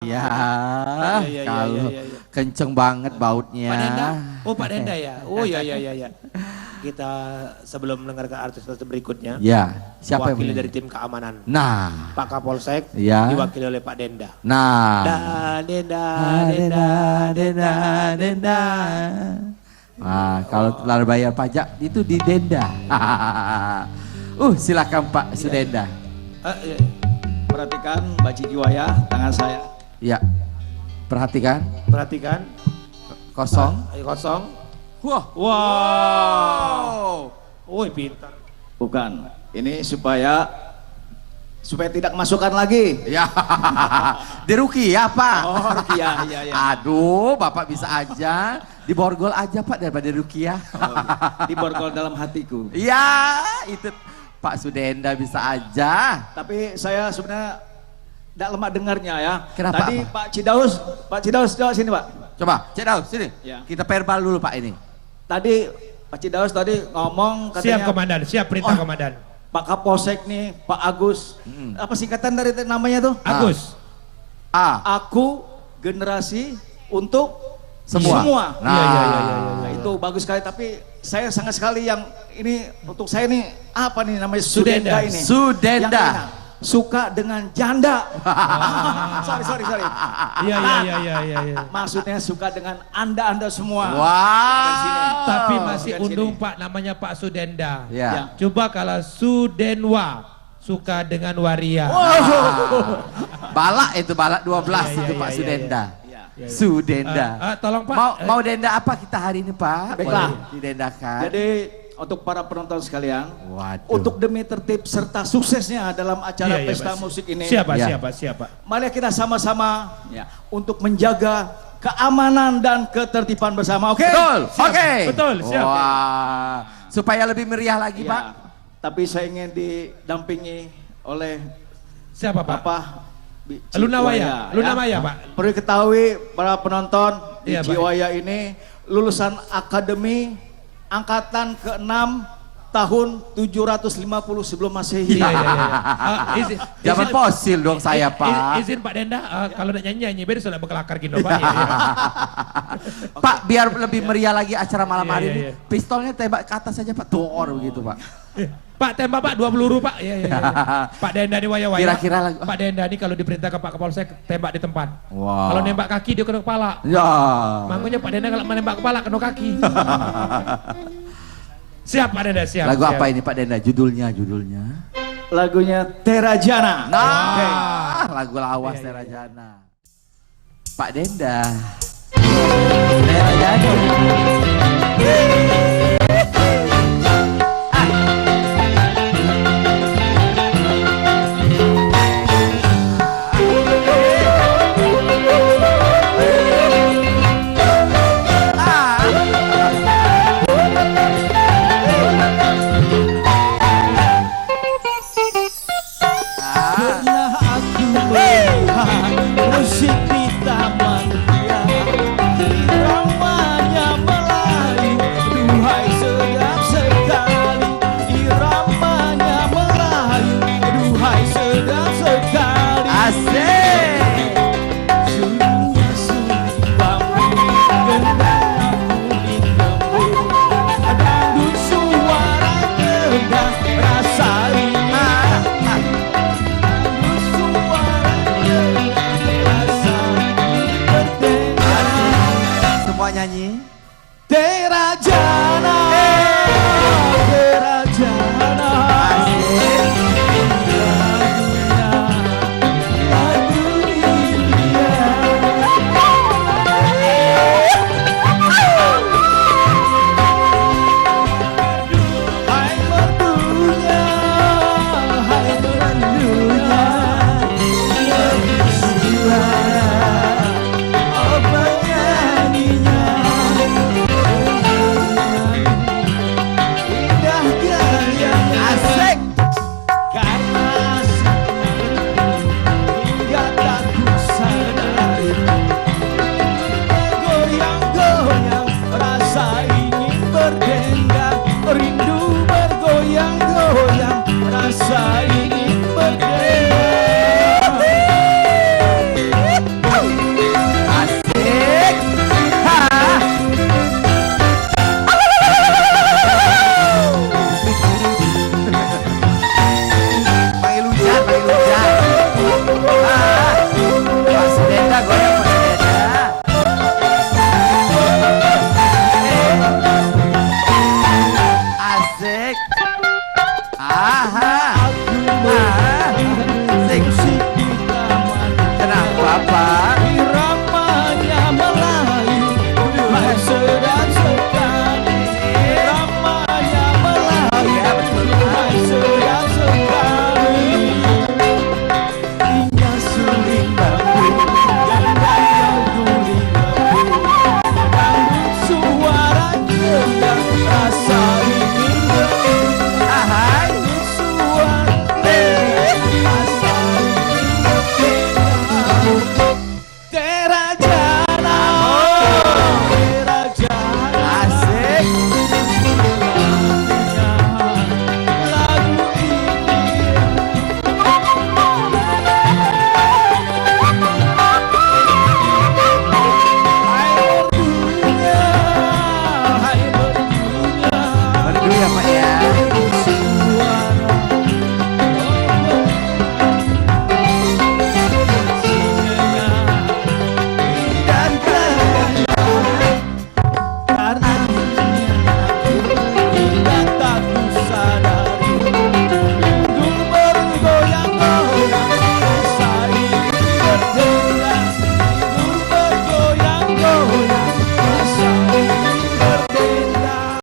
Ya, Iya, kalau iya. kenceng banget bautnya. Pak Denda? Oh Pak Denda ya? Oh iya. Kita sebelum mendengarkan artis berikutnya, Ya, siapa wakili yang dari tim keamanan. Nah, Pak Kapolsek ya. diwakili oleh Pak Denda. Nah. Denda. Denda. Nah, kalau telah bayar pajak itu didenda. Silakan Pak Sudenda. Iya. Perhatikan Mbak Cikiwaya, tangan saya. Ya, perhatikan. Perhatikan. Kosong. Ayo kosong. Wah. Wow. Woi pintar. Bukan, ini supaya tidak masukkan lagi. Ya, diruki ya Pak. Oh iya. Aduh, Bapak bisa aja diborgol aja Pak daripada Rukiah. Oh, diborgol dalam hatiku. Ya, itu Pak Sudenda bisa aja. Tapi saya sebenarnya tidak lemah dengarnya ya. Kenapa, Tadi apa? Pak Cidaus coba sini Pak. Coba, Cik Daus sini. Ya. Kita verbal dulu Pak ini. Tadi Pak Cidaus tadi ngomong Siap katanya komandan, siap perintah komandan. Pak Kapolsek nih, Pak Agus. Apa singkatan dari namanya tuh? Agus. Aku generasi untuk Semua. Nah, Nah, itu bagus sekali, tapi saya sangat sekali yang ini untuk saya nih apa nih namanya Sudenda. Sudenda ini. Sudenda. Yang enak, suka dengan janda. sorry. Iya. Maksudnya suka dengan anda semua. Wow. Tapi masih bukan undung sini. Pak namanya Pak Sudenda. Ya. Coba kalau Sudenwa suka dengan waria. Balak itu balak 12 itu Iya, Pak iya, Sudenda. Ya. Sudenda. Tolong Pak. Mau denda apa kita hari ini Pak? Baiklah. Boleh didendakan. Jadi untuk para penonton sekalian, Waduh. untuk demi tertib serta suksesnya dalam acara Iya, pesta Pak. musik ini, Siapa? Ya. mari kita sama-sama ya untuk menjaga keamanan dan ketertiban bersama. Oke? Betul. Oke. Betul, siap. Wah. Supaya lebih meriah lagi Ya, Pak. tapi saya ingin didampingi oleh Siapa Pak? Bapak Lunawaya, Lunamaya, Pak. Perlu diketahui para penonton di Iya, Pak. Ciwaya ini lulusan akademi angkatan ke-6 tahun 750 sebelum Masehi. Iya. Zaman fosil dong saya Pak. Izin Pak Denda, kalau nak nyanyi biar sudah bekelakar gini Pak. Iya. Pak biar lebih meriah lagi acara malam Iya, hari iya, ini. iya. Pistolnya tembak ke atas saja Pak. Tuor begitu Pak. Pak tembak Pak 2 peluru Pak. Iya. Pak Denda di waya-waya. Kira-kira lagu. Pak Denda ini kalau diperintah ke Pak Kapolsek tembak di tempat. Wow. Kalau nembak kaki dia kena kepala. Ya. Makanya Pak Denda kalau menembak kepala kena kaki. Siap Pak Denda, siap. Lagu siap. apa ini Pak Denda? Judulnya. Lagunya Terajana. Nah, lagu lawas Iya, iya, Terajana. Pak Denda. Terajana. Pernah aku melihat musik di taman ria, iramanya melayu Pak.